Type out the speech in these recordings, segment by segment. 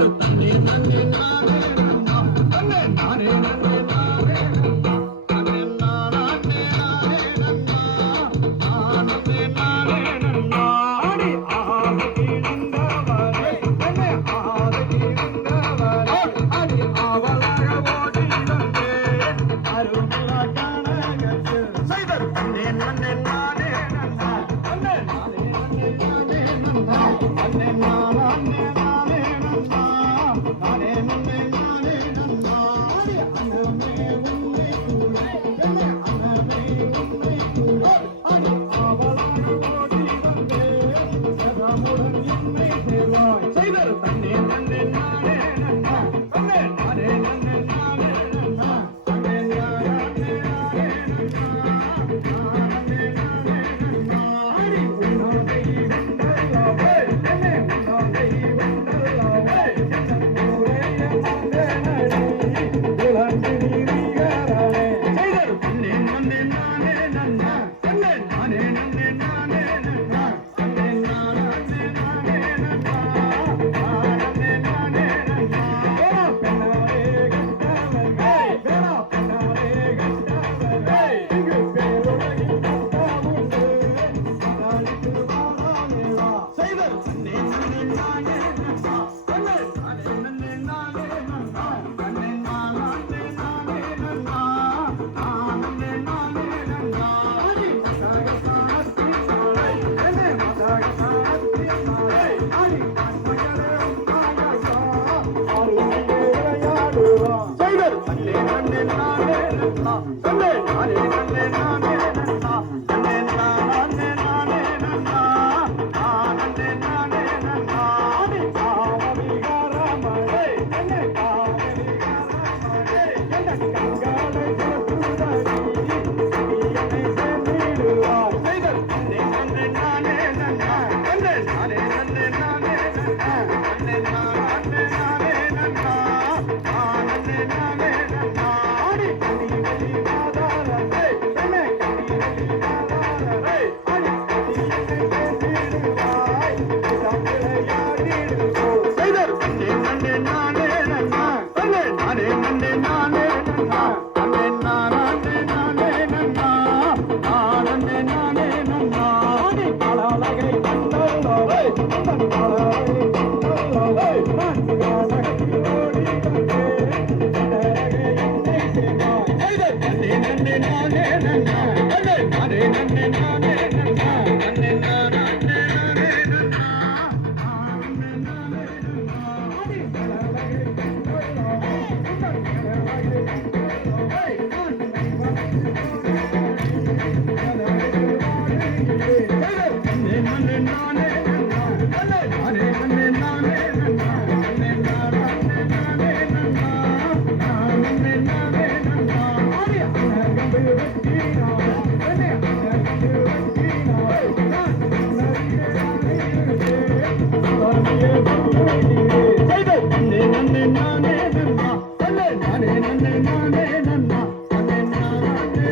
ಸುತ್ತಲೇ ಮನೆ amor.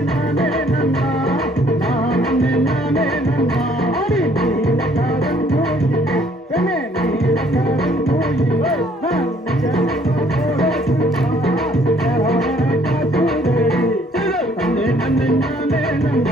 நன்றி நன்றி